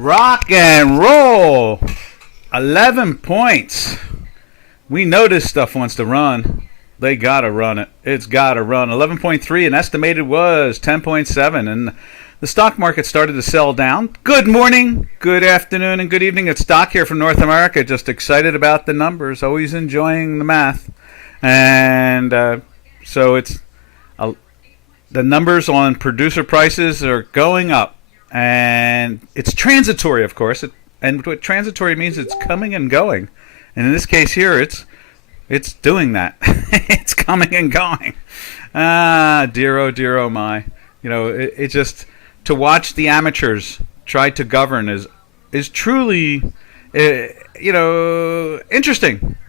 Rock and roll. 11 points. We know this stuff wants to run. They got to run it. It's got to run. 11.3 and estimated was 10.7. And the stock market started to sell down. Good morning, good afternoon, and good evening. It's Doc here from North America. Just excited about the numbers. Always enjoying the math. And so it's the numbers on producer prices are going up. And it's transitory, of course. And what transitory means, it's coming and going. And in this case here, it's doing that. It's coming and going. Dear, oh my. You know, it just, to watch the amateurs try to govern is truly, interesting.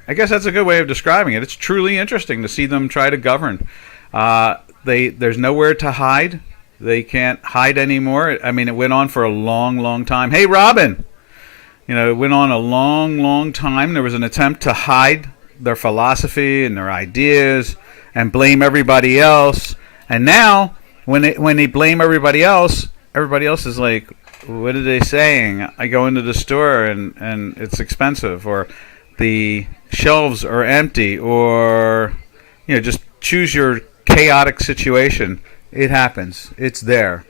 I guess that's a good way of describing it. It's truly interesting to see them try to govern. There's nowhere to hide. They can't hide anymore. I mean, it went on for a long, long time. Hey, Robin! It went on a long, long time. There was an attempt to hide their philosophy and their ideas and blame everybody else. And now, when they blame everybody else is like, what are they saying? I go into the store and it's expensive, or the shelves are empty, or just choose your chaotic situation. It happens. It's there.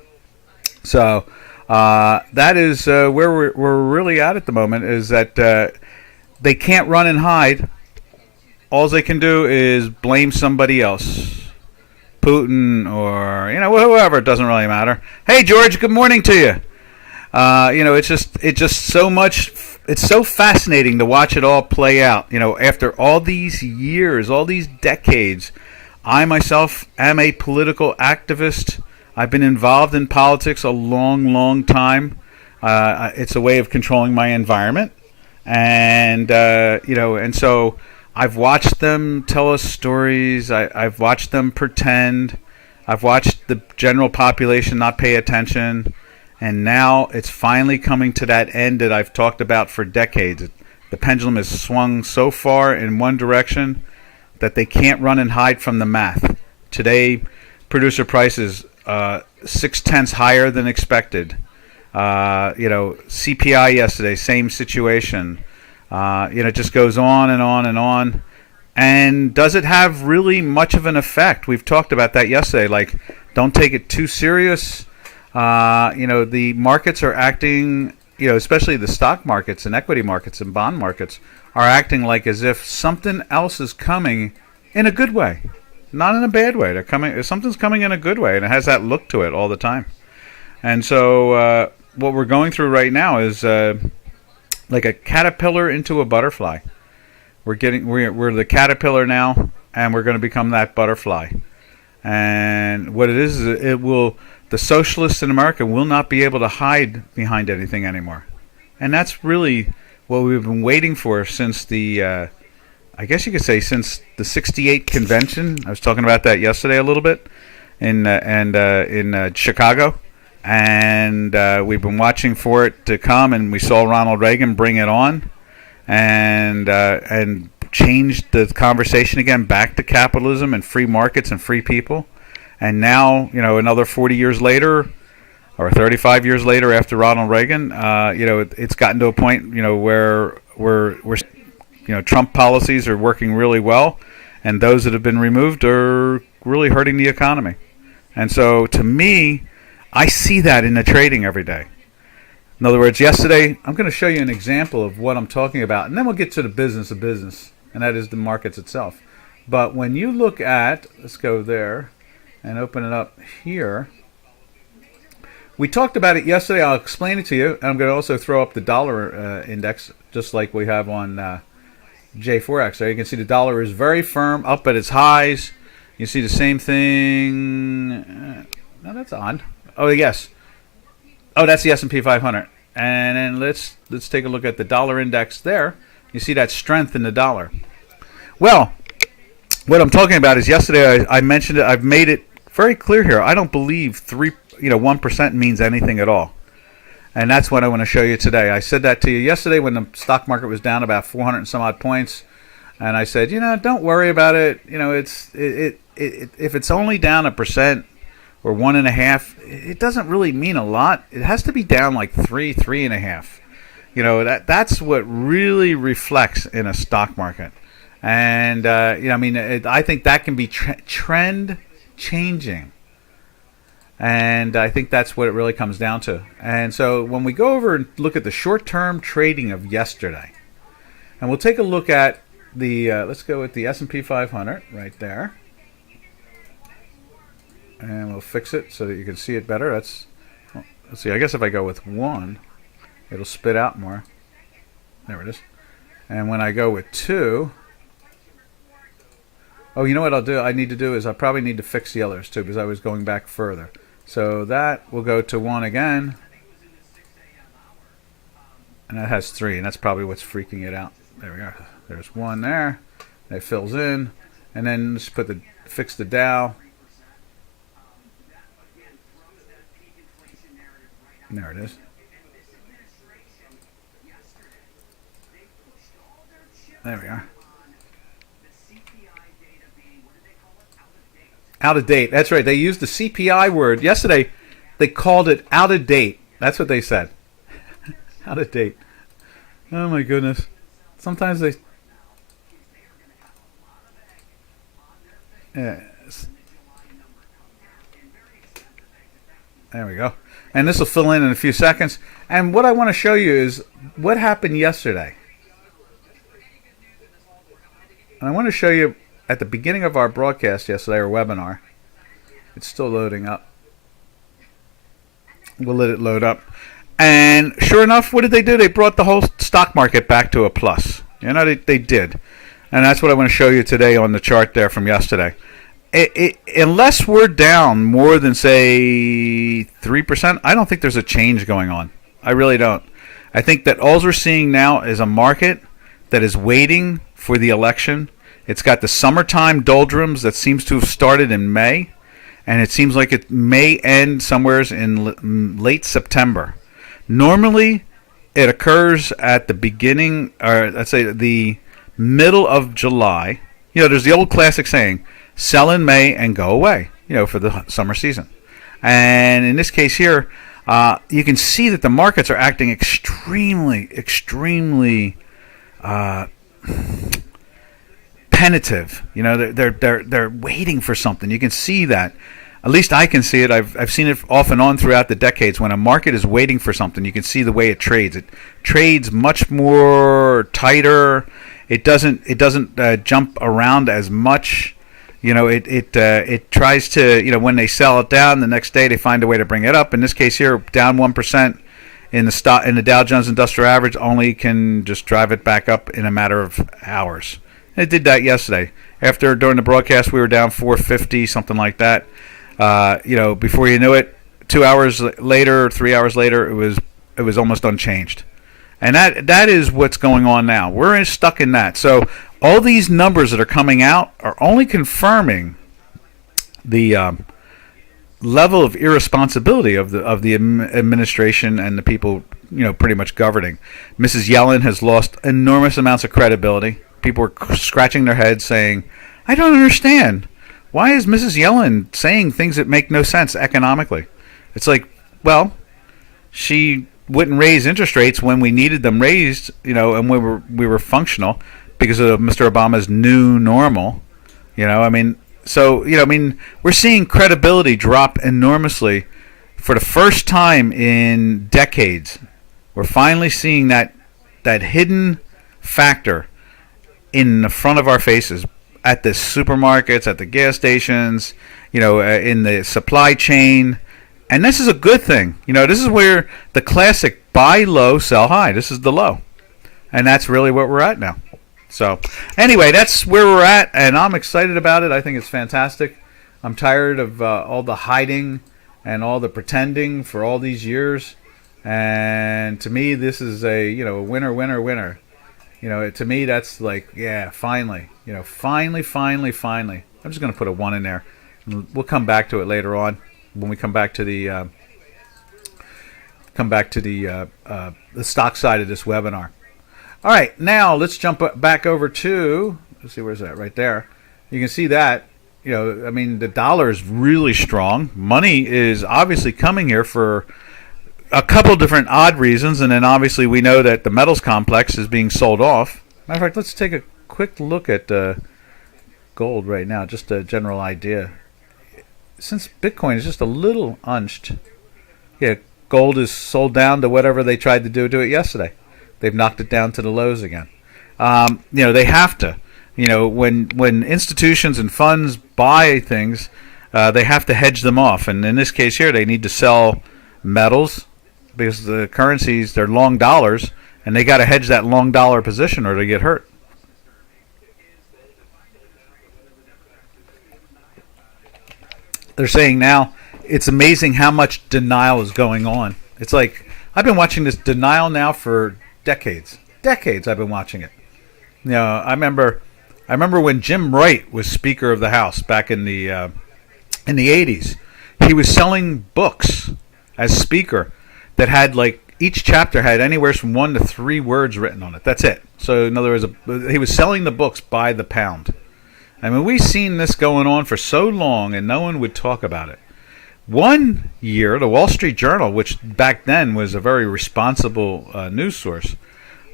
So that is where we're really at the moment, is that they can't run and hide. All they can do is blame somebody else. Putin or, whoever. It doesn't really matter. Hey, George, good morning to you. It's just so much. It's so fascinating to watch it all play out. After all these years, all these decades, I myself am a political activist. I've been involved in politics a long, long time. It's a way of controlling my environment. And, and so I've watched them tell us stories. I've watched them pretend. I've watched the general population not pay attention. And now it's finally coming to that end that I've talked about for decades. The pendulum has swung so far in one direction that they can't run and hide from the math. Today, producer prices 0.6 higher than expected. CPI yesterday, same situation. It just goes on and on and on. And does it have really much of an effect? We've talked about that yesterday. Like, don't take it too serious. The markets are acting, especially the stock markets and equity markets and bond markets, are acting like as if something else is coming in a good way, not in a bad way. Something's coming in a good way, and it has that look to it all the time. And so what we're going through right now is like a caterpillar into a butterfly. We're the caterpillar now, and we're going to become that butterfly. And what it is the socialists in America will not be able to hide behind anything anymore. And that's really what we've been waiting for since the, I guess you could say, since the '68 convention. I was talking about that yesterday a little bit in Chicago. And we've been watching for it to come, and we saw Ronald Reagan bring it on and change the conversation again back to capitalism and free markets and free people. And now, another 40 years later, or 35 years later after Ronald Reagan, it's gotten to a point, where Trump policies are working really well, and those that have been removed are really hurting the economy. And so, to me, I see that in the trading every day. In other words, yesterday, I'm going to show you an example of what I'm talking about, and then we'll get to the business of business, and that is the markets itself. But when you look at, let's go there and open it up here. We talked about it yesterday. I'll explain it to you. And I'm going to also throw up the dollar index, just like we have on J4X. There you can see the dollar is very firm, up at its highs. You see the same thing. No, that's odd. Oh, yes. Oh, that's the S&P 500. And then let's take a look at the dollar index there. You see that strength in the dollar. Well, what I'm talking about is yesterday I mentioned it. I've made it very clear here. I don't believe 1% means anything at all. And that's what I want to show you today. I said that to you yesterday when the stock market was down about 400 and some odd points. And I said, don't worry about it. If it's only down 1%, or 1.5, it doesn't really mean a lot. It has to be down like 3.5. That's what really reflects in a stock market. And I think that can be trend changing. And I think that's what it really comes down to. And so when we go over and look at the short-term trading of yesterday, and we'll take a look at the, let's go with the S&P 500 right there. And we'll fix it so that you can see it better. Let's see, I guess if I go with 1, it'll spit out more. There it is. And when I go with 2, oh, you know what I need to do is I probably need to fix the others too, because I was going back further. So that will go to 1 again. And that has 3, and that's probably what's freaking it out. There we are. There's 1 there. It fills in. And then let's fix the Dow. And there it is. There we are. Out of date. That's right. They used the CPI word. Yesterday, they called it out of date. That's what they said. Out of date. Oh, my goodness. Sometimes they... Yes. There we go. And this will fill in a few seconds. And what I want to show you is what happened yesterday. And I want to show you at the beginning of our broadcast yesterday, or webinar. It's still loading up. We'll let it load up. And sure enough, what did they do? They brought the whole stock market back to a plus. They did. And that's what I want to show you today on the chart there from yesterday. Unless we're down more than, say, 3%, I don't think there's a change going on. I really don't. I think that all we're seeing now is a market that is waiting for the election. It's got the summertime doldrums that seems to have started in May, and it seems like it may end somewhere in late September. Normally, it occurs at the beginning, or let's say the middle of July. There's the old classic saying, sell in May and go away, for the summer season. And in this case here, you can see that the markets are acting extremely penitive. They're waiting for something. You can see that. At least I can see it. I've seen it off and on throughout the decades. When a market is waiting for something, you can see the way it trades. It trades much more tighter. It doesn't jump around as much. It tries to, when they sell it down, the next day they find a way to bring it up. In this case here, down 1% in the Dow Jones Industrial Average, only can just drive it back up in a matter of hours. And it did that yesterday. During the broadcast, we were down 450, something like that. Before you knew it, 2 hours later, 3 hours later, it was almost unchanged. And that is what's going on now. We're stuck in that. So all these numbers that are coming out are only confirming the level of irresponsibility of the administration and the people, pretty much governing. Mrs. Yellen has lost enormous amounts of credibility. People are scratching their heads saying, I don't understand. Why is Mrs. Yellen saying things that make no sense economically? It's like, well, she wouldn't raise interest rates when we needed them raised, and we were functional because of Mr. Obama's new normal. We're seeing credibility drop enormously for the first time in decades. We're finally seeing that hidden factor in the front of our faces at the supermarkets, at the gas stations, in the supply chain. And this is a good thing. This is where the classic buy low, sell high. This is the low. And that's really what we're at now. So anyway, that's where we're at, and I'm excited about it. I think it's fantastic. I'm tired of all the hiding and all the pretending for all these years. And to me, this is a winner, winner, winner. To me, that's like, yeah, finally. Finally. I'm just going to put a 1 in there. We'll come back to it later on when we come back to the stock side of this webinar. All right, now let's jump back over to, let's see, where's that? Right there. You can see that. I mean, the dollar is really strong. Money is obviously coming here for a couple different odd reasons, and then obviously we know that the metals complex is being sold off. Matter of fact, let's take a quick look at gold right now, just a general idea. Since Bitcoin is just a little unched, yeah, gold is sold down to whatever they tried to do it yesterday. They've knocked it down to the lows again. They have to. When institutions and funds buy things, they have to hedge them off. And in this case here, they need to sell metals because the currencies, they're long dollars, and they got to hedge that long dollar position or they get hurt. They're saying now it's amazing how much denial is going on. It's like I've been watching this denial now for decades. Decades I've been watching it. I remember when Jim Wright was Speaker of the House back in the 80s. He was selling books as Speaker that had like each chapter had anywhere from 1 to 3 words written on it. That's it. So in other words, he was selling the books by the pound. I mean, we've seen this going on for so long, and no one would talk about it. One year, the Wall Street Journal, which back then was a very responsible news source,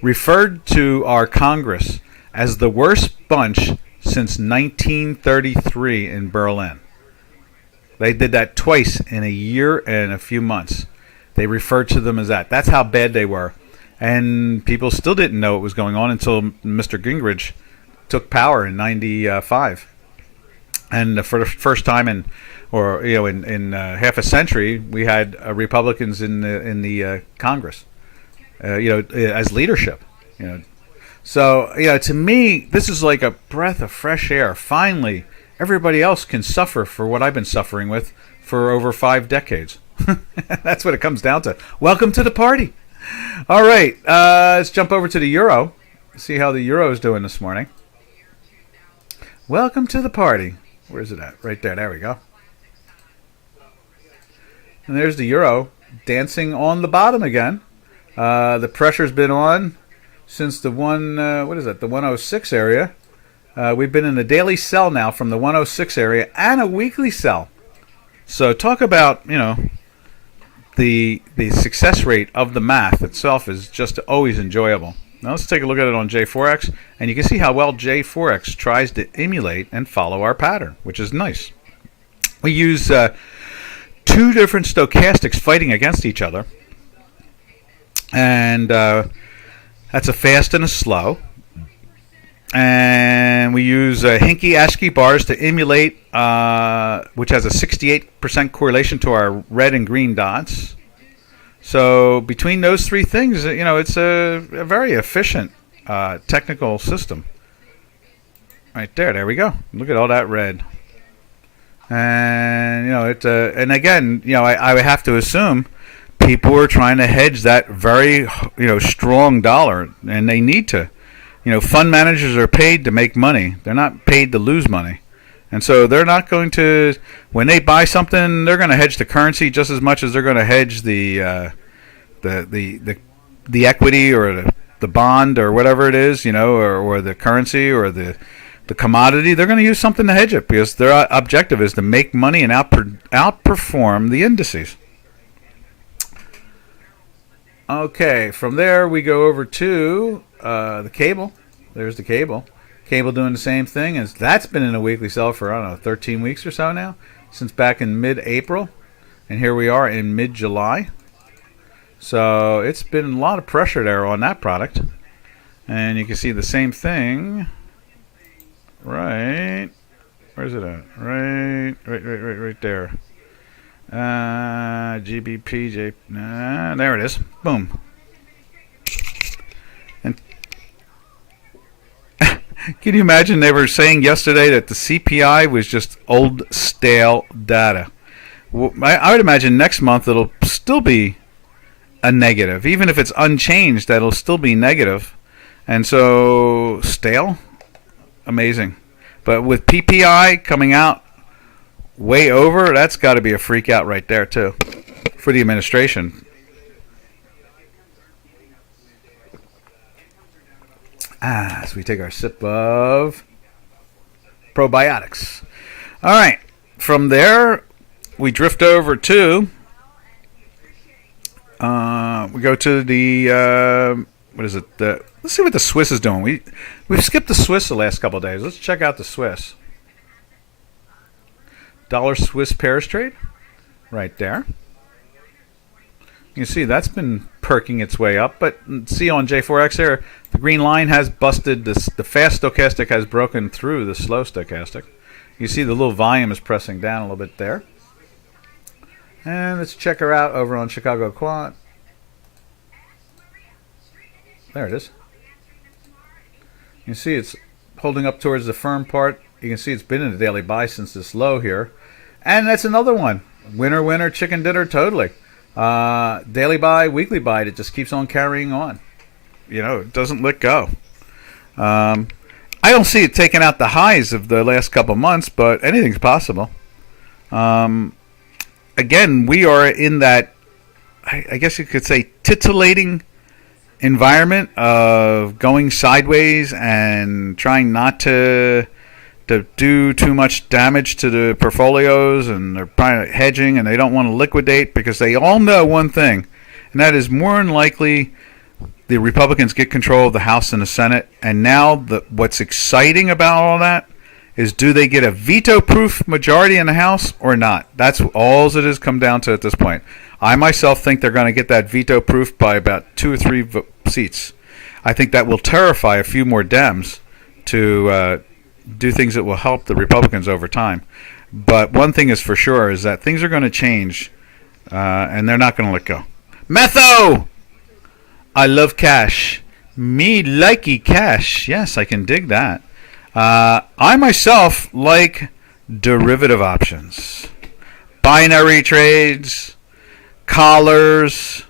referred to our Congress as the worst bunch since 1933 in Berlin. They did that twice in a year and a few months. They referred to them as that. That's how bad they were. And people still didn't know what was going on until Mr. Gingrich took power in 95. And for the first time in half a century, we had Republicans in the Congress, as leadership. So, to me, this is like a breath of fresh air. Finally, everybody else can suffer for what I've been suffering with for over 5 decades. That's what it comes down to. Welcome to the party. All right, let's jump over to the euro. See how the euro is doing this morning. Welcome to the party. Where's it at? Right there. There we go. And there's the euro dancing on the bottom again. The pressure's been on since the 106 area. We've been in a daily sell now from the 106 area and a weekly sell. So talk about, the success rate of the math itself is just always enjoyable. Now let's take a look at it on J4X, and you can see how well J4X tries to emulate and follow our pattern, which is nice. We use 2 different stochastics fighting against each other, and that's a fast and a slow. And we use Hinky ASCII bars to emulate, which has a 68% correlation to our red and green dots. So between those 3 things, it's a very efficient technical system. Right there, there we go. Look at all that red. And and again, I would have to assume people are trying to hedge that very strong dollar, and they need to. Fund managers are paid to make money. They're not paid to lose money. And so they're not going to, when they buy something, they're going to hedge the currency just as much as they're going to hedge the equity or the bond or whatever it is, or the currency or the commodity. They're going to use something to hedge it because their objective is to make money and outperform the indices. Okay, from there we go over to the cable. There's the cable. Cable doing the same thing. And that's been in a weekly sell for, 13 weeks or so now, since back in mid-April. And here we are in mid-July. So it's been a lot of pressure there on that product. And you can see the same thing. Right. Where's it at? Right there. GBP, there it is. Boom. And can you imagine they were saying yesterday that the CPI was just old, stale data? I would imagine next month it'll still be a negative. Even if it's unchanged, that'll still be negative. And so, stale? Amazing. But with PPI coming out way over, that's got to be a freak out right there, too, for the administration. As we take our sip of probiotics. All right. From there, we drift over to. We go to the what is it? Let's see what the Swiss is doing. We've skipped the Swiss the last couple of days. Let's check out the Swiss. Dollar Swiss pairs trade, right there. You can see that's been perking its way up, but see on J4X here, the green line has busted this. The fast stochastic has broken through the slow stochastic. You see the little volume is pressing down a little bit there. And let's check her out over on Chicago Quant. There it is. You can see it's holding up towards the firm part. You can see it's been in a daily buy since this low here. And that's another one. Winner, winner, chicken dinner, totally. Daily buy, weekly buy, it just keeps on carrying on. You know, it doesn't let go. I don't see it taking out the highs of the last couple months, but anything's possible. Again, we are in that, I guess you could say, titillating environment of going sideways and trying not to do too much damage to the portfolios, and they're probably hedging and they don't want to liquidate because they all know one thing, and that is more than likely the Republicans get control of the House and the Senate. And now what's exciting about all that is, do they get a veto-proof majority in the House or not? That's all it has come down to at this point. I myself think they're going to get that veto-proof by about 2 or 3 seats. I think that will terrify a few more Dems to do things that will help the Republicans over time. But one thing is for sure is that things are going to change, and they're not going to let go. Metho! I love cash. Me likey cash. Yes, I can dig that. I myself like derivative options. Binary trades, collars.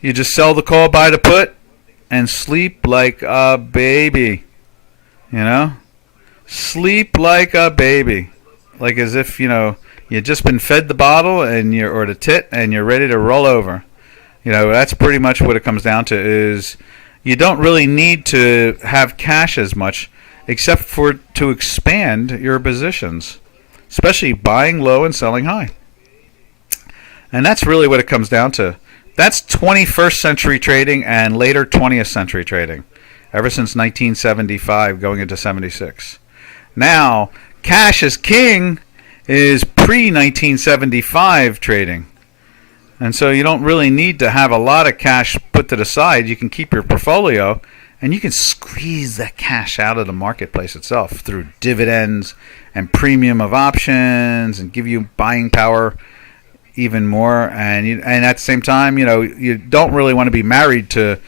You just sell the call, buy the put, and sleep like a baby. You know? Sleep like a baby. Like as if, you know, you've just been fed the bottle and or the tit, and you're ready to roll over. You know, that's pretty much what it comes down to, is you don't really need to have cash as much, except for to expand your positions, especially buying low and selling high. And that's really what it comes down to. That's 21st century trading and later 20th century trading, ever since 1975 going into 76. Now, cash as king is pre-1975 trading. And so you don't really need to have a lot of cash put to the side. You can keep your portfolio, and you can squeeze that cash out of the marketplace itself through dividends and premium of options, and give you buying power even more. And at the same time, you know, you don't really want to be married to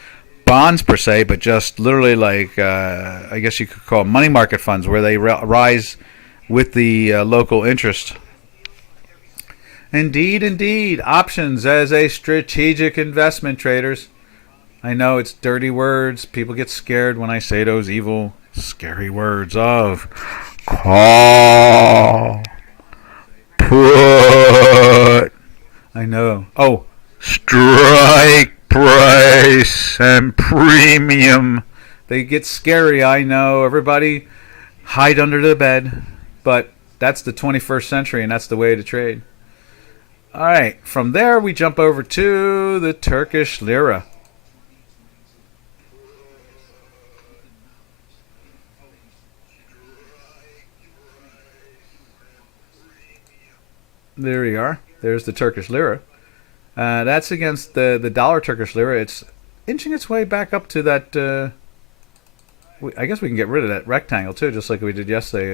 bonds per se, but just literally like I guess you could call money market funds, where they rise with the local interest. Indeed, indeed. Options as a strategic investment, traders. I know it's dirty words. People get scared when I say those evil, scary words of call, put. I know. Oh, strike price and premium. They get scary, I know. Everybody hide under the bed. But that's the 21st century, and that's the way to trade. All right, from there we jump over to the Turkish lira. There we are. There's the Turkish lira. That's against the dollar Turkish lira. It's inching its way back up to that. I guess we can get rid of that rectangle too, just like we did yesterday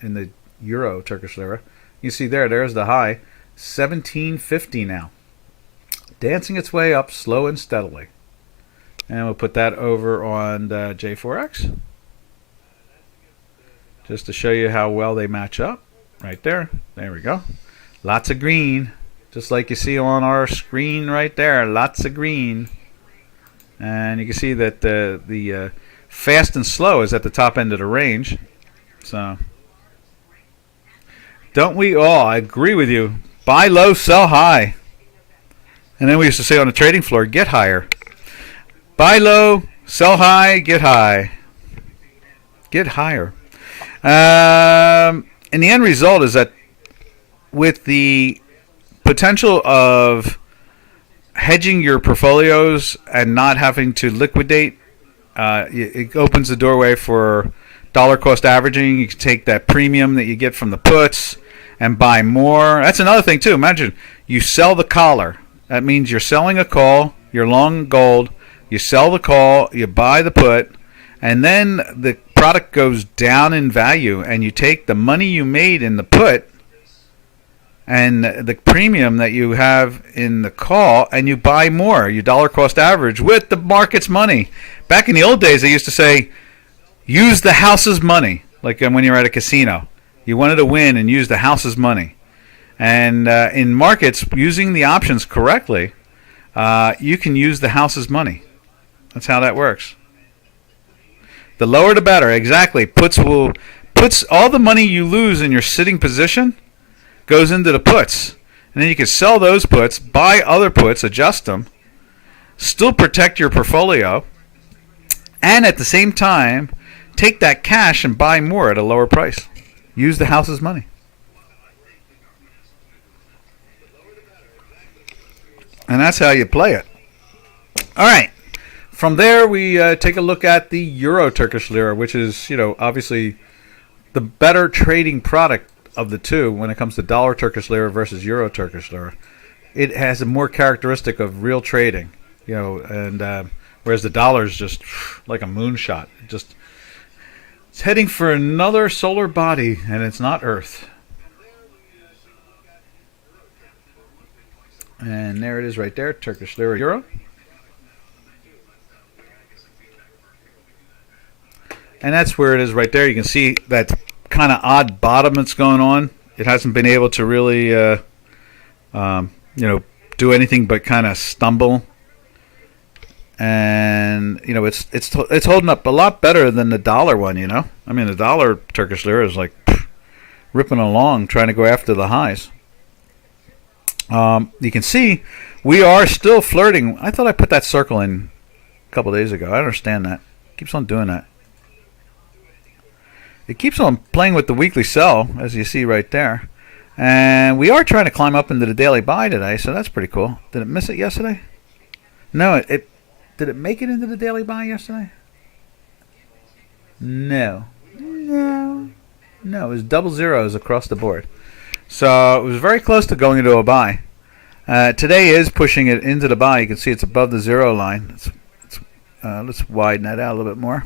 in the euro Turkish lira. You see there's the high. 1750 now, dancing its way up slow and steadily. And we'll put that over on the J4X just to show you how well they match up. Right there we go. Lots of green, just like you see on our screen right there. Lots of green. And you can see that the fast and slow is at the top end of the range. So don't we all? I agree with you. Buy low, sell high. And then we used to say on the trading floor, get higher. Buy low, sell high, get high. Get higher. and the end result is that with the potential of hedging your portfolios and not having to liquidate, it opens the doorway for dollar cost averaging. You can take that premium that you get from the puts and buy more. That's another thing too. Imagine you sell the collar. That means you're selling a call, you're long gold, you sell the call, you buy the put, and then the product goes down in value, and you take the money you made in the put and the premium that you have in the call, and you buy more. You dollar cost average with the market's money. Back in the old days, they used to say, use the house's money, like when you're at a casino. You wanted to win and use the house's money. And in markets, using the options correctly, you can use the house's money. That's how that works. The lower the better, exactly. Puts all the money you lose in your sitting position goes into the puts. And then you can sell those puts, buy other puts, adjust them, still protect your portfolio, and at the same time, take that cash and buy more at a lower price. Use the house's money. And that's how you play it. All right. From there, we take a look at the Euro Turkish Lira, which is, obviously the better trading product of the two when it comes to dollar Turkish Lira versus Euro Turkish Lira. It has a more characteristic of real trading, and whereas the dollar is just like a moonshot. It's heading for another solar body, and it's not Earth. And there it is right there, Turkish Lira Euro. And that's where it is right there. You can see that kind of odd bottom that's going on. It hasn't been able to really, do anything but kind of stumble. And it's holding up a lot better than the dollar one. I mean, the dollar Turkish Lira is like ripping along, trying to go after the highs. You can see we are still flirting. I thought I put that circle in a couple days ago. I understand that. It keeps on doing that. It keeps on playing with the weekly sell, as you see right there. And we are trying to climb up into the daily buy today, so that's pretty cool. Did it miss it yesterday? No, did it make it into the daily buy yesterday? No. It was double zeros across the board. So it was very close to going into a buy. Today is pushing it into the buy. You can see it's above the zero line. Let's widen that out a little bit more.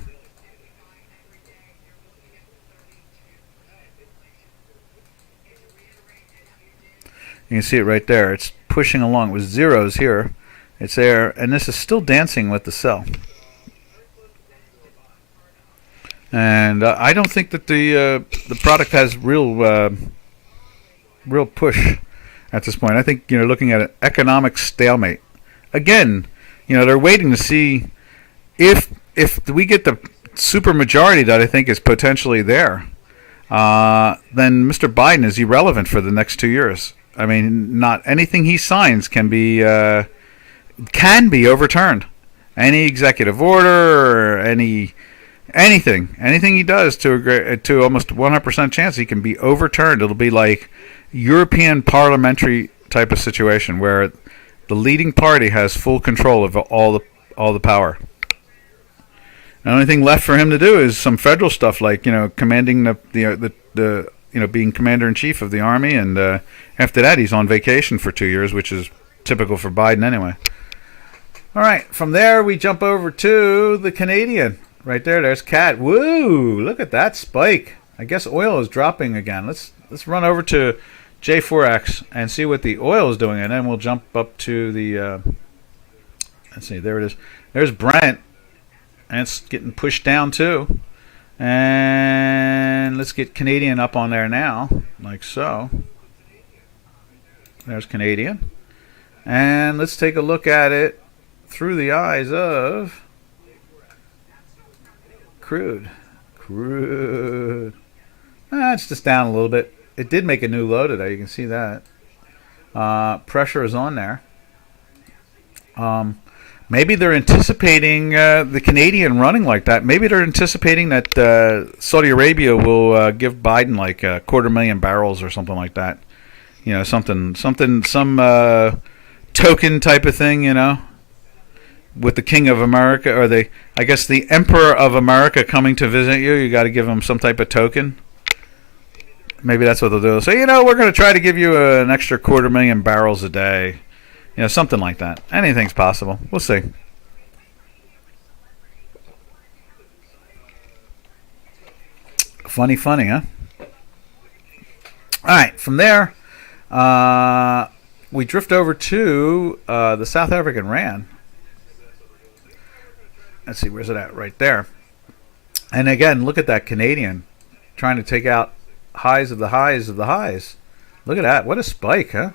You can see it right there. It's pushing along with zeros here. It's there, and this is still dancing with the sell. And I don't think that the product has real push at this point. I think looking at an economic stalemate. Again, they're waiting to see if we get the super majority that I think is potentially there. Then Mr. Biden is irrelevant for the next 2 years. I mean, not anything he signs can be overturned. Any executive order or anything he does to almost 100% chance he can be overturned. It'll be like European parliamentary type of situation where the leading party has full control of all the power. The only thing left for him to do is some federal stuff, like commanding the being commander in chief of the army, and after that he's on vacation for 2 years, which is typical for Biden anyway. All right, from there we jump over to the Canadian. Right there, there's CAD. Woo! Look at that spike. I guess oil is dropping again. Let's run over to J4X and see what the oil is doing, and then we'll jump up to the. Let's see, there it is. There's Brent, and it's getting pushed down too. And let's get Canadian up on there now, like so. There's Canadian, and let's take a look at it through the eyes of crude. It's just down a little bit. It did make a new low today. You can see that. Pressure is on there. Maybe they're anticipating the Canadian running like that. Maybe they're anticipating that Saudi Arabia will give Biden like 250,000 barrels or something like that. Some token type of thing. With the King of America, or I guess the Emperor of America coming to visit you. You got to give him some type of token. Maybe that's what they'll do. So we're going to try to give you an extra 250,000 barrels a day. Something like that. Anything's possible. We'll see. Funny, huh? All right. From there, we drift over to the South African Rand. Let's see, where's it at? Right there. And again, look at that Canadian trying to take out highs of the highs of the highs. Look at that. What a spike, huh?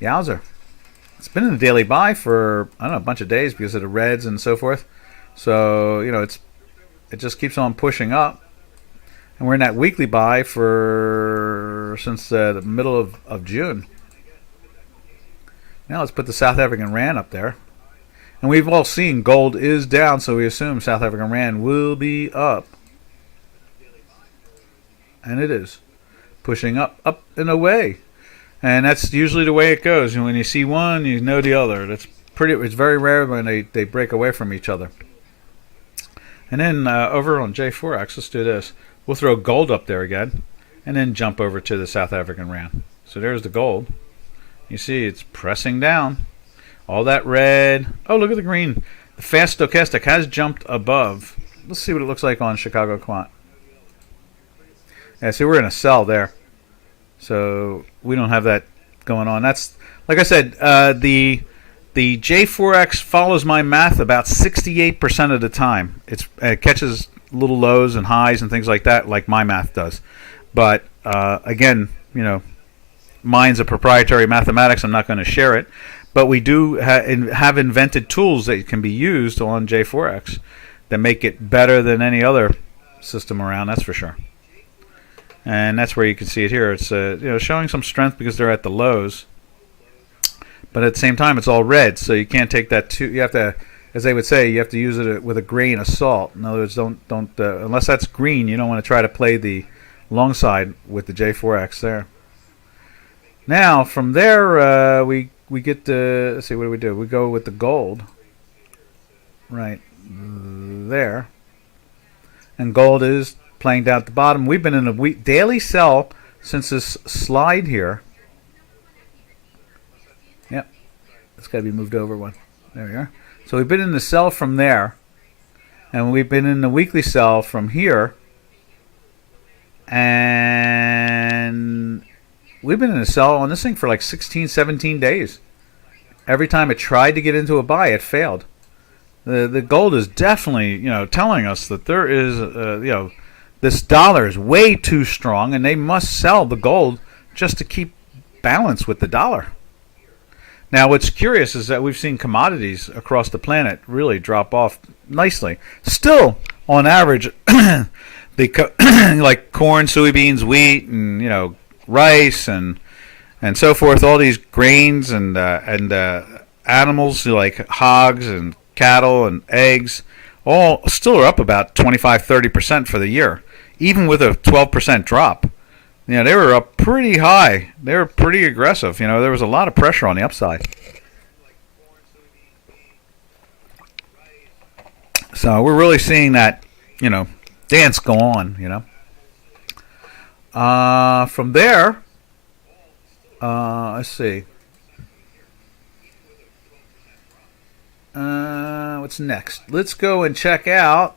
Yowzer. It's been in the daily buy for, I don't know, a bunch of days because of the reds and so forth. So, it just keeps on pushing up. And we're in that weekly buy since the middle of June. Now let's put the South African Rand up there. And we've all seen gold is down, so we assume South African Rand will be up. And it is. Pushing up and away. And that's usually the way it goes. And when you see one, you know the other. It's very rare when they break away from each other. And then over on J4X, let's do this. We'll throw gold up there again. And then jump over to the South African Rand. So there's the gold. You see it's pressing down. All that red. Oh, look at the green. The fast stochastic has jumped above. Let's see what it looks like on Chicago Quant. Yeah, see, we're in a sell there. So we don't have that going on. That's, like I said, the J4X follows my math about 68% of the time. It catches little lows and highs and things like that, like my math does. But again, mine's a proprietary mathematics. I'm not going to share it. But we do have invented tools that can be used on J4X that make it better than any other system around. That's for sure. And that's where you can see it here. It's showing some strength because they're at the lows, but at the same time it's all red, so you can't take that too. You have to, as they would say, you have to use it with a grain of salt. In other words, don't unless that's green, you don't want to try to play the long side with the J4X there. Now from there we get to, let's see, what do? We go with the gold right there, and gold is playing down at the bottom. We've been in a daily sell since this slide here. Yep, it's got to be moved over one. There we are. So we've been in the sell from there, and we've been in the weekly sell from here, and we've been in a sell on this thing for like 16, 17 days. Every time it tried to get into a buy, it failed. The gold is definitely, telling us that there is, this dollar is way too strong, and they must sell the gold just to keep balance with the dollar. Now, what's curious is that we've seen commodities across the planet really drop off nicely. Still, on average, like corn, soybeans, wheat, and rice, and so forth. All these grains and animals like hogs and cattle and eggs, all still are up about 25-30% for the year. Even with a 12% drop, they were up pretty high. They were pretty aggressive. There was a lot of pressure on the upside. So we're really seeing that, dance go on. From there, let's see. What's next? Let's go and check out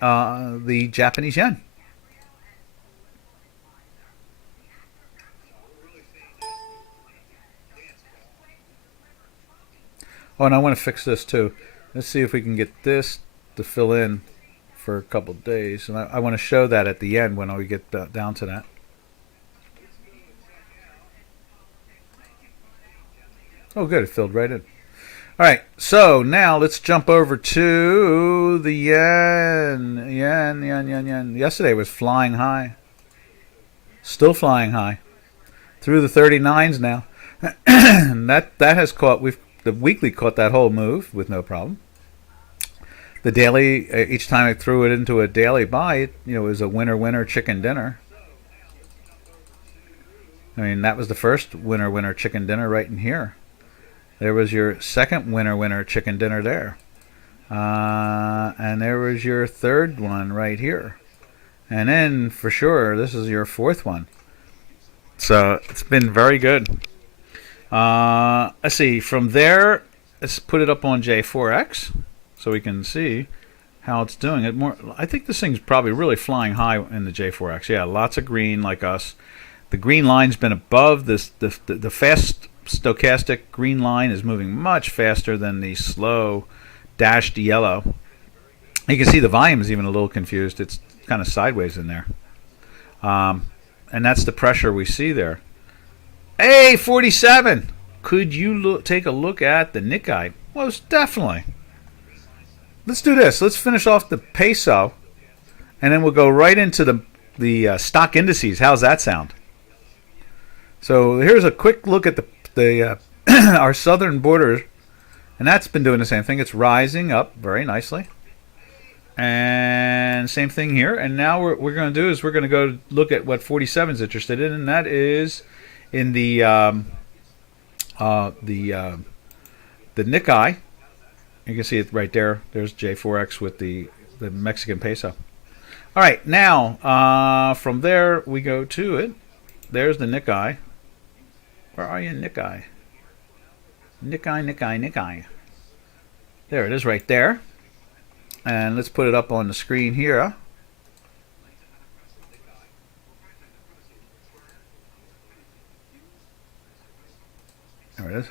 the Japanese yen. Oh, and I want to fix this too. Let's see if we can get this to fill in for a couple of days. And I want to show that at the end when we get down to that. Oh, good. It filled right in. All right, so now let's jump over to the yen. Yen. Yesterday was flying high. Still flying high. Through the 39s now. And that has caught. The weekly caught that whole move with no problem. The daily, each time I threw it into a daily buy, it was a winner chicken dinner. I mean, that was the first winner chicken dinner right in here. There was your second winner chicken dinner there. And there was your third one right here. And then, for sure, this is your fourth one. So, it's been very good. Let's see. From there, let's put it up on J4X so we can see how it's doing. I think this thing's probably really flying high in the J4X. Yeah, lots of green like us. The green line's been above this. The fast stochastic green line is moving much faster than the slow dashed yellow. You can see the volume is even a little confused. It's kind of sideways in there. And that's the pressure we see there. Hey, 47! Could you take a look at the Nikkei? Most definitely. Let's do this. Let's finish off the peso, and then we'll go right into the stock indices. How's that sound? So here's a quick look at the our southern border, and that's been doing the same thing. It's rising up very nicely, and same thing here. And now what we're going to do is we're going to go look at what 47 is interested in, and that is in the Nikkei. You can see it right there. There's J4X with the Mexican peso. All right, now from there we go to it. There's the Nikkei. Where are you, Nikkei? Nikkei. There it is right there. And let's put it up on the screen here. There it is.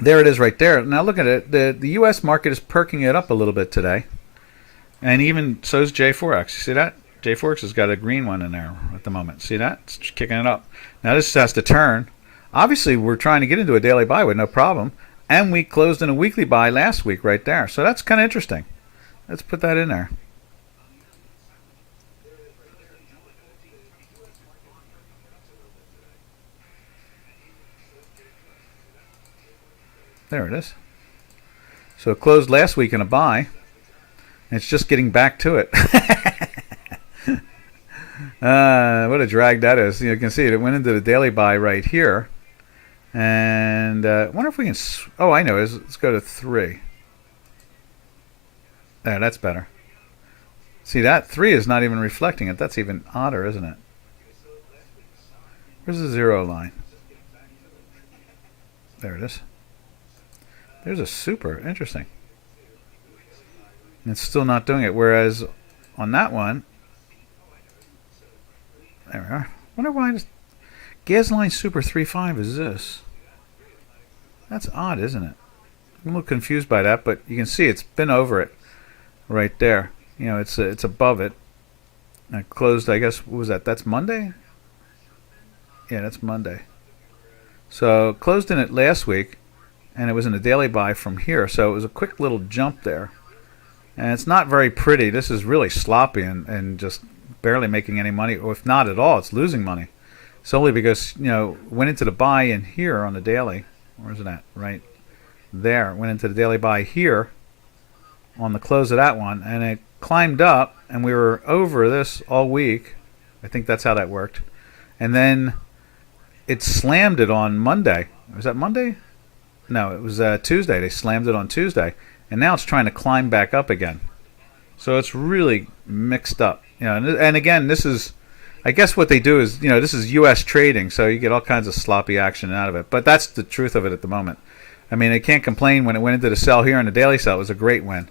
There it is right there. Now look at it. The U.S. market is perking it up a little bit today. And even so is J4X. You see that? J4X has got a green one in there at the moment. See that? It's kicking it up. Now this has to turn. Obviously, we're trying to get into a daily buy with no problem. And we closed in a weekly buy last week right there. So that's kind of interesting. Let's put that in there. There it is. So it closed last week in a buy. And it's just getting back to it. What a drag that is. You can see it. It went into the daily buy right here. And I wonder if we can... Oh, I know. Let's go to 3. There, that's better. See, that 3 is not even reflecting it. That's even odder, isn't it? Where's the 0 line? There it is. There's a super. Interesting. And it's still not doing it. Whereas on that one... There we are. I wonder why Gasline Super 3.5 is this. That's odd, isn't it? I'm a little confused by that, but you can see it's been over it right there. You know, it's above it. And it closed, I guess, what was that? That's Monday? Yeah, that's Monday. So it closed in it last week, and it was in a daily buy from here. So it was a quick little jump there. And it's not very pretty. This is really sloppy and just barely making any money, or if not at all, it's losing money. Solely because, went into the buy in here on the daily. Where's it at? Right there. Went into the daily buy here on the close of that one, and it climbed up, and we were over this all week. I think that's how that worked. And then it slammed it on Monday. Was that Monday? No, it was Tuesday. They slammed it on Tuesday, and now it's trying to climb back up again. So it's really mixed up. And again, this is, I guess what they do is, this is U.S. trading, so you get all kinds of sloppy action out of it. But that's the truth of it at the moment. I mean, they can't complain when it went into the sell here on the daily sell. It was a great win.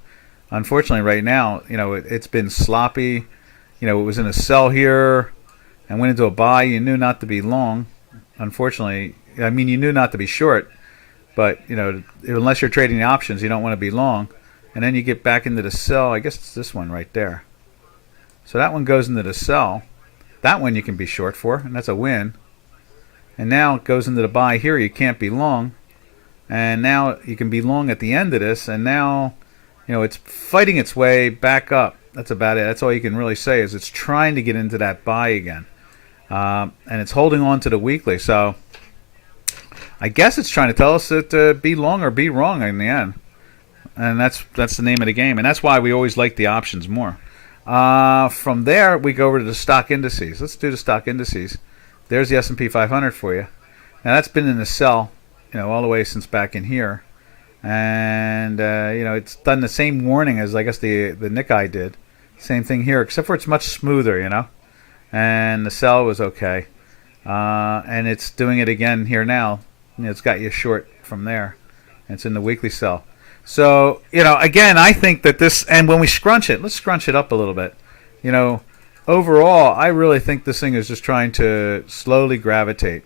Unfortunately, right now, it's been sloppy. It was in a sell here and went into a buy. You knew not to be long. Unfortunately, I mean, you knew not to be short. But, unless you're trading the options, you don't want to be long. And then you get back into the sell. I guess it's this one right there. So that one goes into the sell. That one you can be short for, and that's a win. And now it goes into the buy here. You can't be long. And now you can be long at the end of this. And now, it's fighting its way back up. That's about it. That's all you can really say is it's trying to get into that buy again. And it's holding on to the weekly. So I guess it's trying to tell us that be long or be wrong in the end, and that's the name of the game, and that's why we always like the options more. From there, we go over to the stock indices. Let's do the stock indices. There's the S&P 500 for you. Now that's been in the sell, all the way since back in here, and it's done the same warning as I guess the Nikkei did. Same thing here, except for it's much smoother, and the sell was okay, and it's doing it again here now. It's got you short from there. It's in the weekly sell. So, again, I think that this, and when we scrunch it, let's scrunch it up a little bit. Overall, I really think this thing is just trying to slowly gravitate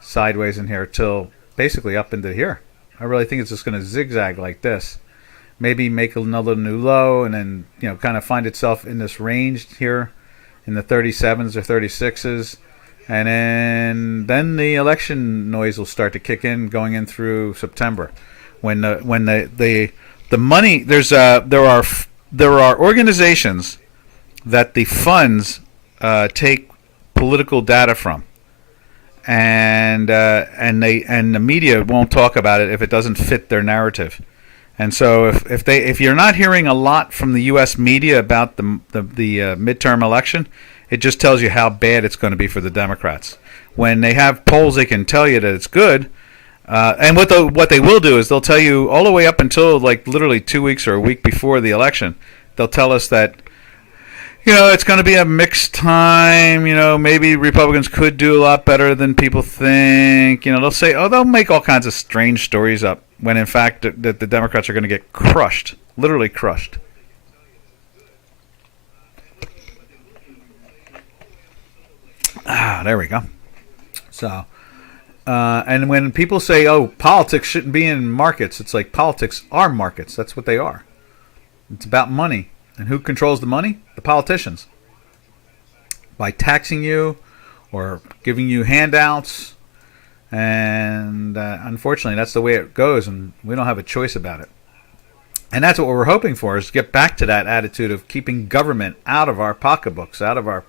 sideways in here till basically up into here. I really think it's just going to zigzag like this. Maybe make another new low and then, kind of find itself in this range here in the 37s or 36s. And then the election noise will start to kick in going in through September, when the money there are organizations that the funds take political data from, and the media won't talk about it if it doesn't fit their narrative. And so if you're not hearing a lot from the U.S. media about the midterm election, it just tells you how bad it's going to be for the Democrats. When they have polls, they can tell you that it's good. And what they will do is they'll tell you all the way up until like literally 2 weeks or a week before the election. They'll tell us that it's going to be a mixed time. Maybe Republicans could do a lot better than people think. They'll make all kinds of strange stories up when in fact that the Democrats are going to get crushed, literally crushed. There we go. So, and when people say, "Oh, politics shouldn't be in markets," it's like politics are markets. That's what they are. It's about money, and who controls the money? The politicians. By taxing you, or giving you handouts, and unfortunately, that's the way it goes, and we don't have a choice about it. And that's what we're hoping for: is to get back to that attitude of keeping government out of our pocketbooks, out of our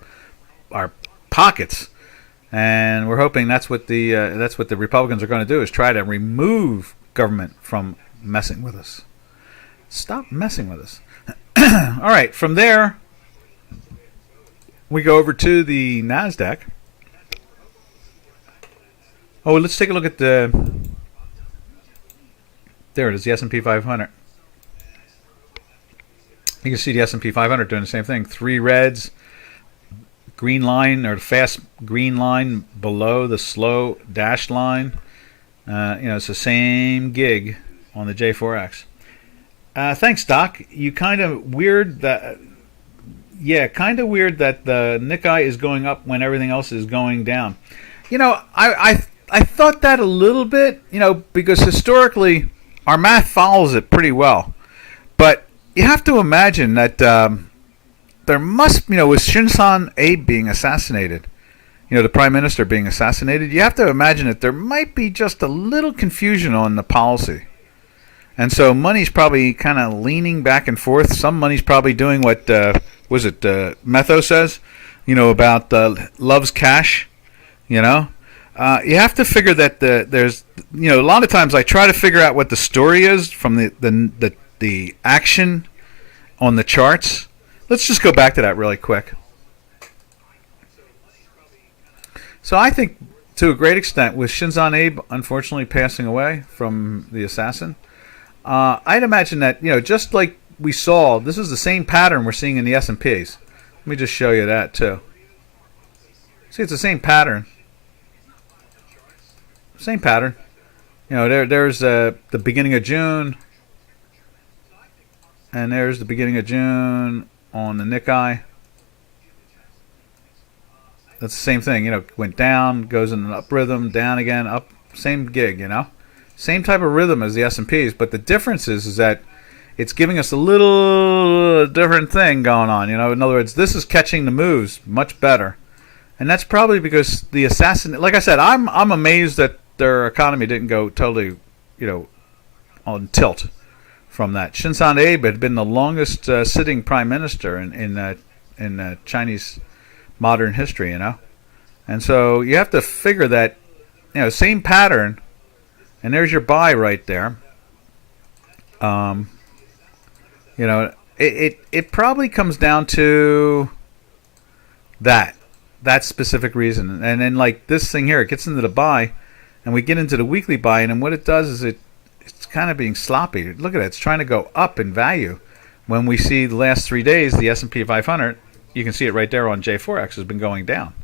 pockets. And we're hoping that's what the Republicans are going to do, is try to remove government from messing with us. Stop messing with us. All right, from there we go over to the NASDAQ. Oh, let's take a look at there it is, the S&P 500. You can see the S&P 500 doing the same thing. 3 reds, green line, or the fast green line below the slow dashed line. It's the same gig on the J4X. Thanks, Doc. You kind of weird that the Nikkei is going up when everything else is going down. I thought that a little bit, because historically our math follows it pretty well. But you have to imagine that there must, with Shinzo Abe being assassinated, the prime minister being assassinated, you have to imagine that there might be just a little confusion on the policy. And so money's probably kind of leaning back and forth. Some money's probably doing what, Metho says, about loves cash, You have to figure that there's, a lot of times I try to figure out what the story is from the action on the charts. Let's just go back to that really quick. So I think, to a great extent, with Shinzo Abe unfortunately passing away from the assassin, I'd imagine that, just like we saw, this is the same pattern we're seeing in the S&Ps. Let me just show you that too. See, it's the same pattern. Same pattern. There's the beginning of June, and there's the beginning of June on the Nikkei. That's the same thing. Went down, goes in an up rhythm, down again, up. Same gig. Same type of rhythm as the S&Ps, but the difference is that it's giving us a little different thing going on. In other words, this is catching the moves much better, and that's probably because the assassin. Like I said, I'm amazed that their economy didn't go totally, on tilt from that. Shinzo Abe had been the longest sitting prime minister in Chinese modern history, and so you have to figure that, same pattern, And there's your buy right there. Um, it probably comes down to that specific reason. And then like this thing here, it gets into the buy, and we get into the weekly buy, and then what it does is it's kind of being sloppy. Look at it; it's trying to go up in value. When we see the last 3 days, the S&P 500, you can see it right there on J4X has been going down.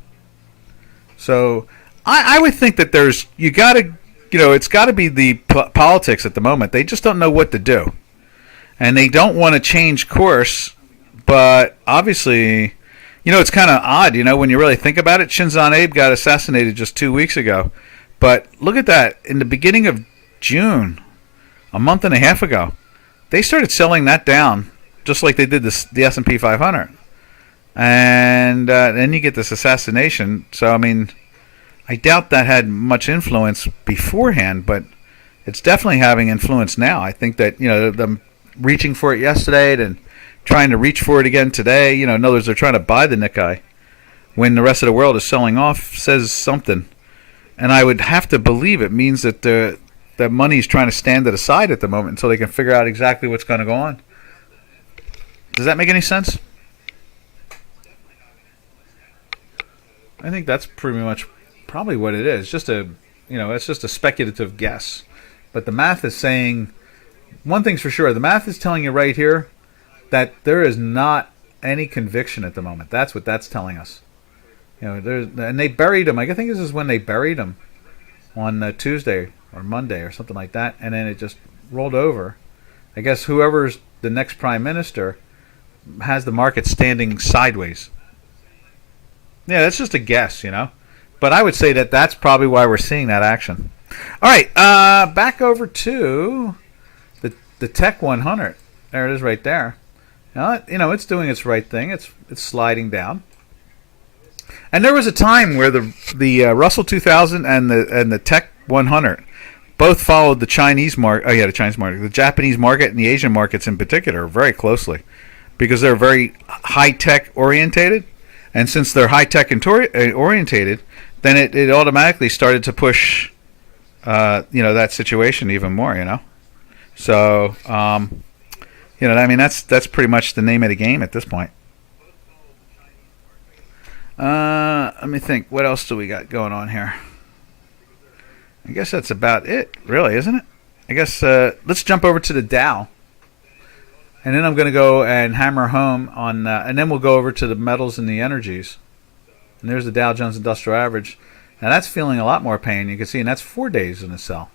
So I would think that it's got to be the politics at the moment. They just don't know what to do, and they don't want to change course. But obviously, it's kind of odd, when you really think about it. Shinzo Abe got assassinated just 2 weeks ago. But look at that. In the beginning of June, a month and a half ago, they started selling that down just like they did the S&P 500. And then you get this assassination. So, I mean, I doubt that had much influence beforehand, but it's definitely having influence now. I think that, them reaching for it yesterday and trying to reach for it again today, in other words, they're trying to buy the Nikkei when the rest of the world is selling off, says something. And I would have to believe it means that that money is trying to stand to the side at the moment until they can figure out exactly what's going to go on. Does that make any sense? I think that's pretty much probably what it is. It's just a speculative guess. But the math is saying, one thing's for sure, the math is telling you right here that there is not any conviction at the moment. That's what that's telling us. And they buried him. I think this is when they buried him on Tuesday or Monday or something like that, and then it just rolled over. I guess whoever's the next prime minister has the market standing sideways. Yeah, that's just a guess, But I would say that that's probably why we're seeing that action. All right, back over to the Tech 100. There it is right there. Now, it's doing its right thing. It's sliding down. And there was a time where the Russell 2000 and the Tech 100 both followed the Chinese market. Oh yeah, the Chinese market, the Japanese market, and the Asian markets in particular very closely, because they're very high tech orientated. And since they're high tech orientated, then it automatically started to push, that situation even more. So, that's pretty much the name of the game at this point. Let me think. What else do we got going on here? I guess that's about it, really, isn't it? I guess let's jump over to the Dow. And then I'm going to go and hammer home on, and then we'll go over to the metals and the energies. And there's the Dow Jones Industrial Average. Now that's feeling a lot more pain. You can see, and that's 4 days in the sell.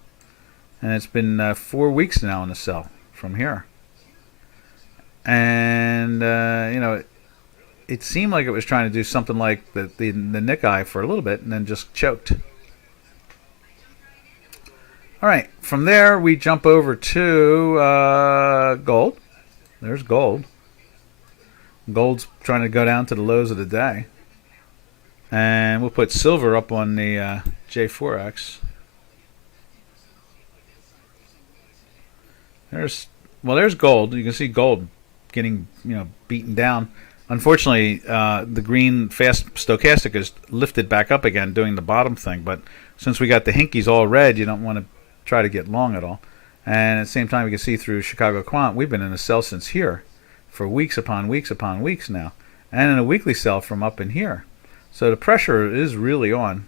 And it's been 4 weeks now in the sell from here. And, it seemed like it was trying to do something like the Nikkei for a little bit and then just choked. All right, from there we jump over to gold. There's gold. Gold's trying to go down to the lows of the day. And we'll put silver up on the J4X. There's gold. You can see gold getting beaten down. Unfortunately, the green fast stochastic is lifted back up again doing the bottom thing. But since we got the hinkies all red, you don't want to try to get long at all. And at the same time, we can see through Chicago Quant, we've been in a sell since here for weeks upon weeks upon weeks now. And in a weekly sell from up in here. So the pressure is really on.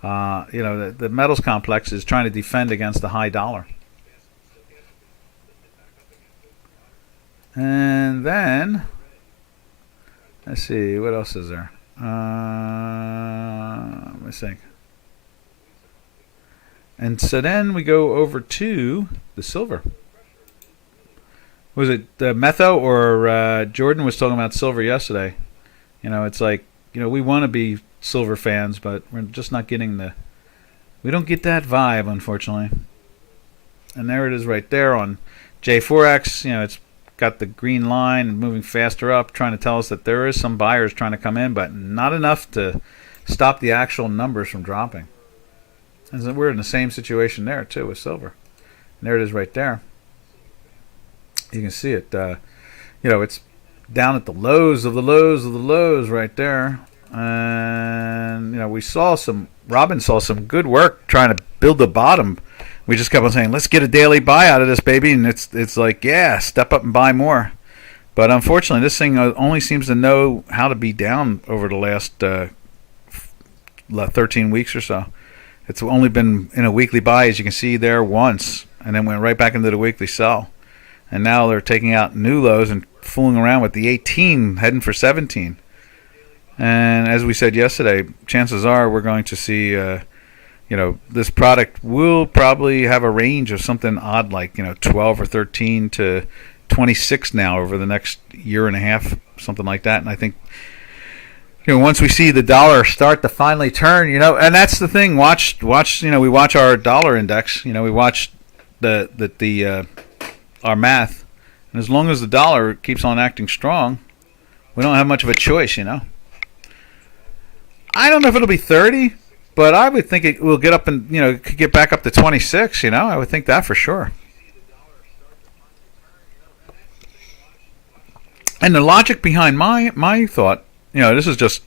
The metals complex is trying to defend against the high dollar. And then, let's see, what else is there? Let me think. And so then we go over to the silver. Was it Metho or Jordan was talking about silver yesterday? It's like, we want to be silver fans, but we're just not getting we don't get that vibe, unfortunately. And there it is right there on J4X. It's got the green line and moving faster up, trying to tell us that there is some buyers trying to come in, but not enough to stop the actual numbers from dropping. And so we're in the same situation there too with silver. And there it is right there. You can see it. It's down at the lows of the lows of the lows right there. And Robin saw some good work trying to build the bottom We just kept on saying, let's get a daily buy out of this baby, and it's like, yeah, step up and buy more. But unfortunately, this thing only seems to know how to be down over the last 13 weeks or so. It's only been in a weekly buy, as you can see there, once, and then went right back into the weekly sell. And now they're taking out new lows and fooling around with the 18, heading for 17. And as we said yesterday, chances are we're going to see, this product will probably have a range of something odd like, 12 or 13 to 26 now over the next year and a half, something like that. And I think, once we see the dollar start to finally turn, and that's the thing. Watch. We watch our dollar index. We watch our math, and as long as the dollar keeps on acting strong, we don't have much of a choice. I don't know if it'll be 30, but I would think it will get up and could get back up to 26. I would think that for sure. And the logic behind my thought. This is just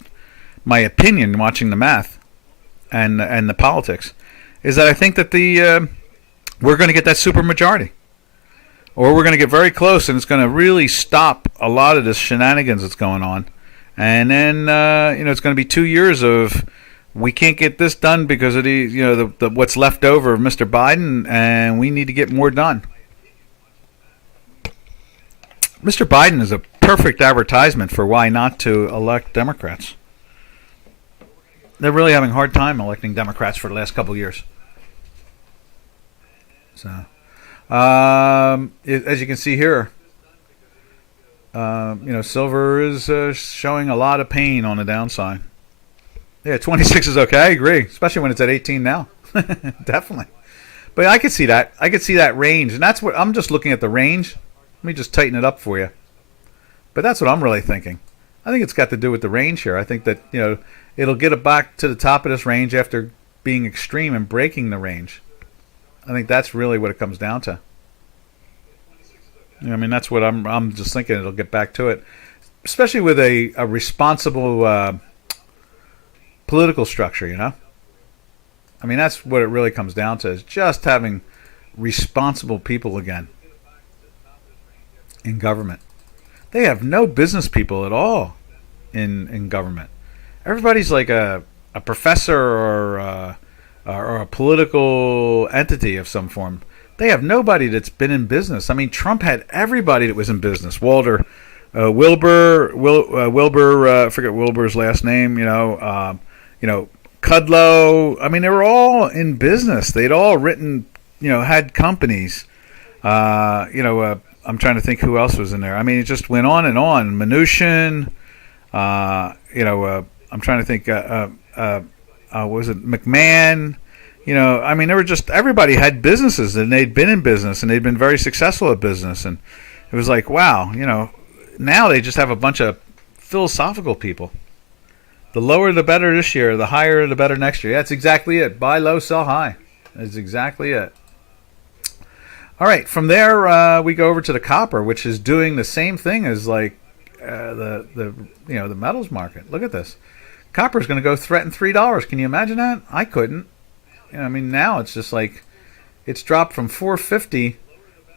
my opinion watching the math and the politics, is that I think that we're going to get that super majority, or we're going to get very close, and it's going to really stop a lot of this shenanigans that's going on. And then it's going to be 2 years of we can't get this done because of the what's left over of Mr. Biden, and we need to get more done. Mr. Biden is a perfect advertisement for why not to elect Democrats. They're really having a hard time electing Democrats for the last couple of years. So, as you can see here, silver is showing a lot of pain on the downside. Yeah, 26 is okay. I agree, especially when it's at 18 now. Definitely. But I could see that. I could see that range, and that's what I'm just looking at the range. Let me just tighten it up for you. But that's what I'm really thinking. I think it's got to do with the range here. I think that, it'll get it back to the top of this range after being extreme and breaking the range. I think that's really what it comes down to. That's what I'm just thinking. It'll get back to it, especially with a responsible political structure, that's what it really comes down to, is just having responsible people again in government. They have no business people at all in government. Everybody's like a professor or a political entity of some form. They have nobody that's been in business. Trump had everybody that was in business. Wilbur, I forget Wilbur's last name. Kudlow. They were all in business. They'd all written, had companies. I'm trying to think who else was in there. It just went on and on. Mnuchin, I'm trying to think. Was it McMahon? They were just, everybody had businesses, and they'd been in business, and they'd been very successful at business, and it was like, wow, now they just have a bunch of philosophical people. The lower the better this year, the higher the better next year. That's exactly it. Buy low, sell high. That's exactly it. All right, from there we go over to the copper, which is doing the same thing as like the metals market. Look at this. Copper is going to go threaten $3. Can you imagine that? I couldn't. Now it's just like it's dropped from 450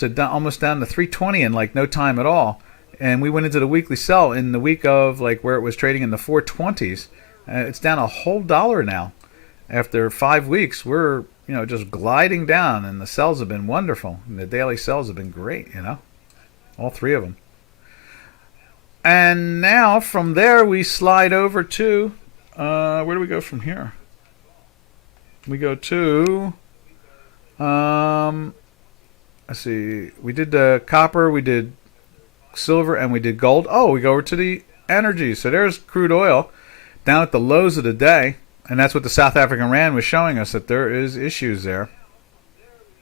to almost down to 320 in like no time at all. And we went into the weekly sell in the week of like where it was trading in the 420s. It's down a whole dollar now. After 5 weeks, we're just gliding down, and the sells have been wonderful. And the daily sells have been great, all three of them. And now from there we slide over to where do we go from here? We go to let's see. We did copper, we did silver, and we did gold. Oh, we go over to the energy. So there's crude oil down at the lows of the day. And that's what the South African Rand was showing us, that there is issues there.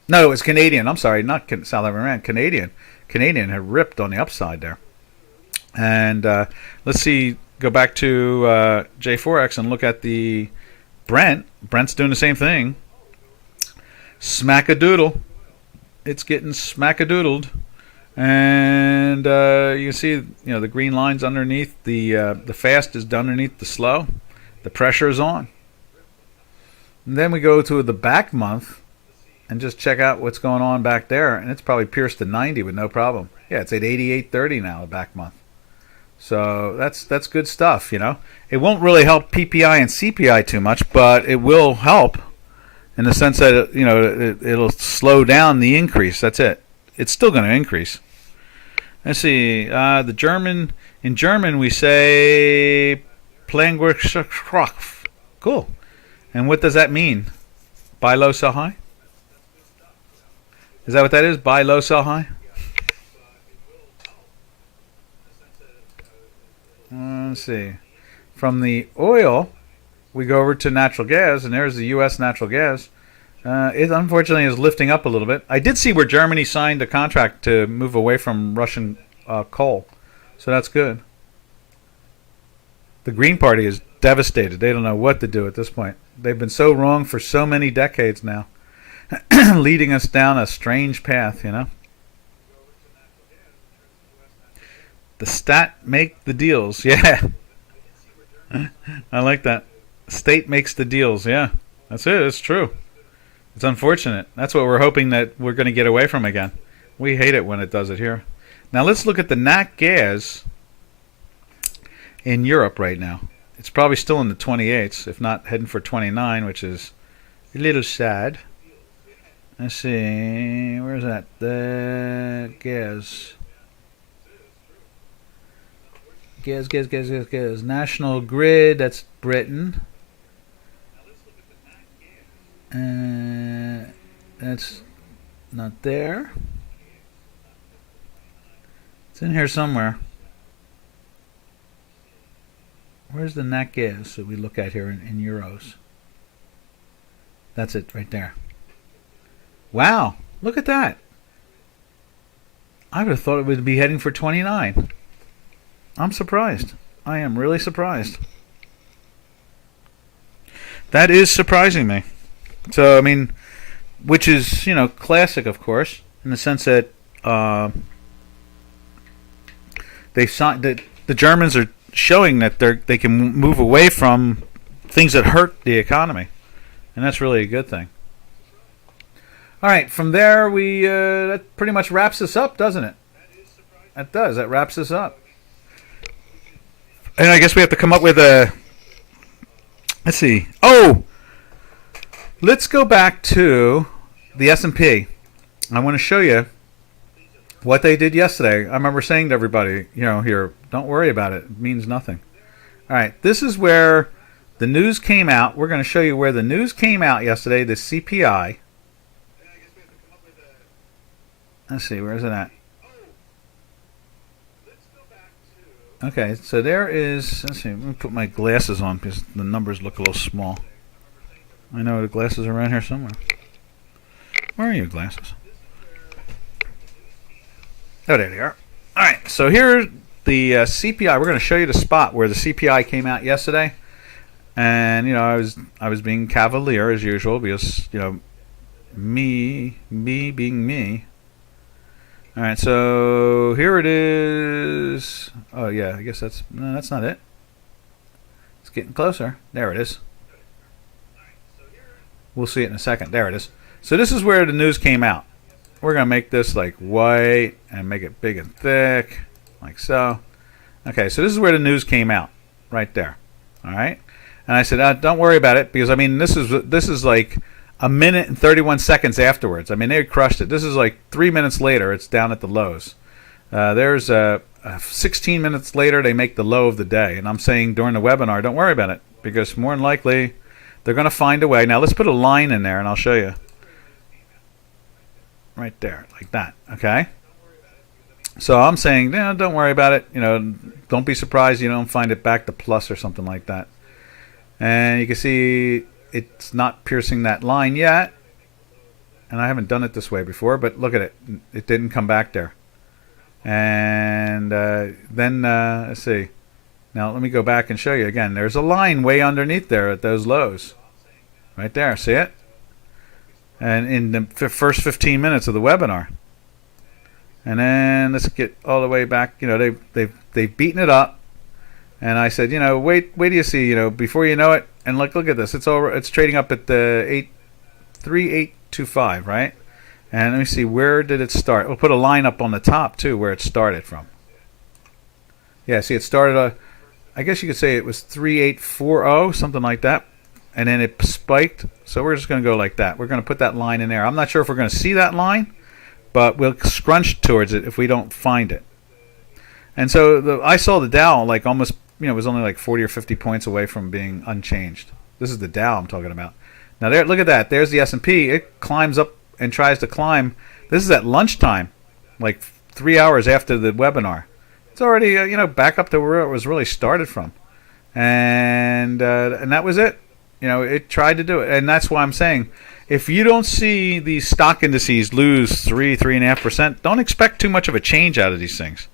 No, it was Canadian. I'm sorry, not South African Rand. Canadian. Canadian had ripped on the upside there. And let's see, go back to J4X and look at the Brent. Brent's doing the same thing. Smack-a-doodle. It's getting smack-a-doodled. And you can see, the green lines underneath. The fast is underneath the slow. The pressure is on. And then we go to the back month, and just check out what's going on back there. And it's probably pierced to 90 with no problem. Yeah, it's at 88.30 now, a back month. So that's good stuff, you know. It won't really help PPI and CPI too much, but it will help in the sense that, you know, it'll slow down the increase. That's it. It's still going to increase. Let's see. In German we say Planwirtschaft. Cool. And what does that mean? Buy low, sell high? Is that what that is? Buy low, sell high? Let's see. From the oil, we go over to natural gas, and there's the U.S. natural gas. It unfortunately is lifting up a little bit. I did see where Germany signed a contract to move away from Russian coal, so that's good. The Green Party is devastated. They don't know what to do at this point. They've been so wrong for so many decades now, leading us down a strange path, you know. The stat make the deals. Yeah. I like that. State makes the deals. Yeah. That's it. It's true. It's unfortunate. That's what we're hoping that we're going to get away from again. We hate it when it does it here. Now let's look at the nat gas in Europe right now. It's probably still in the 28s, if not heading for 29, which is a little sad. Let's see. Where's that? The gas. Gas. National Grid, that's Britain. That's not there. It's in here somewhere. Where's the nat gas that we look at here in euros? That's it right there. Wow, look at that. I would have thought it would be heading for 29. I'm surprised. I am really surprised. That is surprising me. So, I mean, which is, you know, classic, of course, in the sense that they signed that the Germans are showing that they can move away from things that hurt the economy, and that's really a good thing. All right, from there that pretty much wraps us up, doesn't it? That does. That wraps us up. And I guess we have to come up with a. Let's see. Oh, let's go back to the S&P. I want to show you what they did yesterday. I remember saying to everybody, you know, here, don't worry about it. It means nothing. All right, this is where the news came out. We're going to show you where the news came out yesterday, the CPI. Let's see, where is it at? Okay, so there is, let's see, let me put my glasses on because the numbers look a little small. I know the glasses are around here somewhere. Where are your glasses? Oh, there they are. All right, so here the CPI. We're going to show you the spot where the CPI came out yesterday. And, you know, I was being cavalier as usual because, you know, me being me. All right, so here it is. Oh, yeah, I guess that's not it. It's getting closer. There it is. We'll see it in a second. There it is. So this is where the news came out. We're going to make this like white and make it big and thick, like so. Okay, so this is where the news came out, right there. All right? And I said, don't worry about it, because, I mean, this is like a minute and 31 seconds afterwards. I mean, they crushed it. This is like 3 minutes later. It's down at the lows. There's 16 minutes later, they make the low of the day. And I'm saying during the webinar, don't worry about it, because more than likely, they're going to find a way. Now, let's put a line in there, and I'll show you. Right there, like that, okay? So I'm saying, don't worry about it. You know, don't be surprised you don't find it back to plus or something like that. And you can see it's not piercing that line yet. And I haven't done it this way before, but look at it. It didn't come back there. And then, let's see. Now, let me go back and show you again. There's a line way underneath there at those lows. Right there, see it? And in the first 15 minutes of the webinar. And then let's get all the way back. You know, they've beaten it up. And I said, you know, wait till you see, you know, before you know it. And look at this. It's trading up at the 0.25, right? And let me see, where did it start? We'll put a line up on the top too, where it started from. Yeah, see, it started. I guess you could say it was 3840, something like that, and then it spiked. So we're just going to go like that. We're going to put that line in there. I'm not sure if we're going to see that line, but we'll scrunch towards it if we don't find it. And so I saw the Dow like almost, it was only like 40 or 50 points away from being unchanged. This is the Dow I'm talking about. Now there, look at that. There's the S&P. It climbs up and tries to climb. This is at lunchtime, like 3 hours after the webinar. It's already back up to where it was really started from, and that was it. It tried to do it, and that's why I'm saying, if you don't see these stock indices lose 3.5%, don't expect too much of a change out of these things.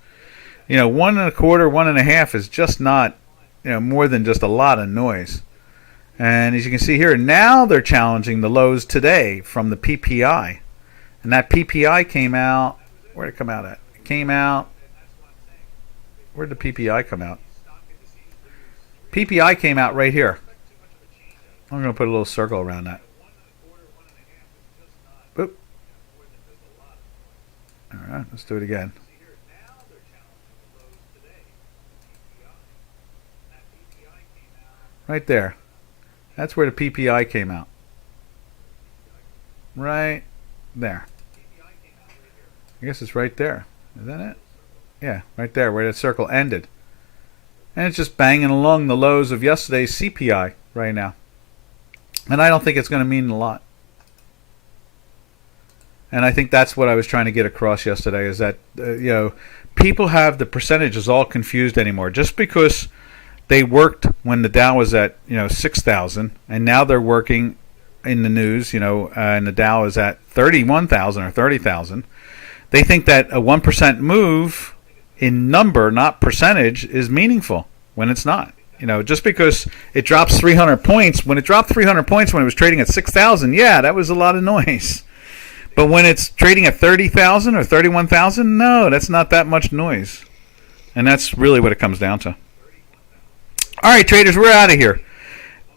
1.25%, 1.5% is just not more than just a lot of noise. And as you can see here, now they're challenging the lows today from the PPI, and that PPI came out. Where did it come out at? It came out. Where did the PPI come out? PPI came out right here. I'm going to put a little circle around that. Boop. All right, let's do it again. Right there. That's where the PPI came out. Right there. I guess it's right there. Is that it? Yeah, right there where that circle ended. And it's just banging along the lows of yesterday's CPI right now. And I don't think it's going to mean a lot. And I think that's what I was trying to get across yesterday, is that people have the percentages all confused anymore. Just because they worked when the Dow was at 6,000, and now they're working in the news, and the Dow is at 31,000 or 30,000. They think that a 1% move in number, not percentage, is meaningful when it's not. Just because it drops 300 points, when it dropped 300 points when it was trading at 6,000, yeah, that was a lot of noise. But when it's trading at 30,000 or 31,000, no, that's not that much noise. And that's really what it comes down to. All right, traders, we're out of here.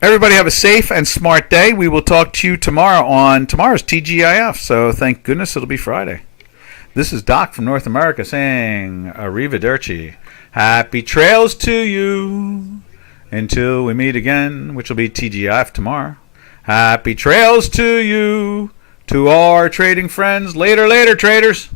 Everybody have a safe and smart day. We will talk to you tomorrow on tomorrow's TGIF. So thank goodness it'll be Friday. This is Doc from North America saying arrivederci. Happy trails to you until we meet again, which will be TGIF tomorrow. Happy trails to you, to our trading friends. Later, traders.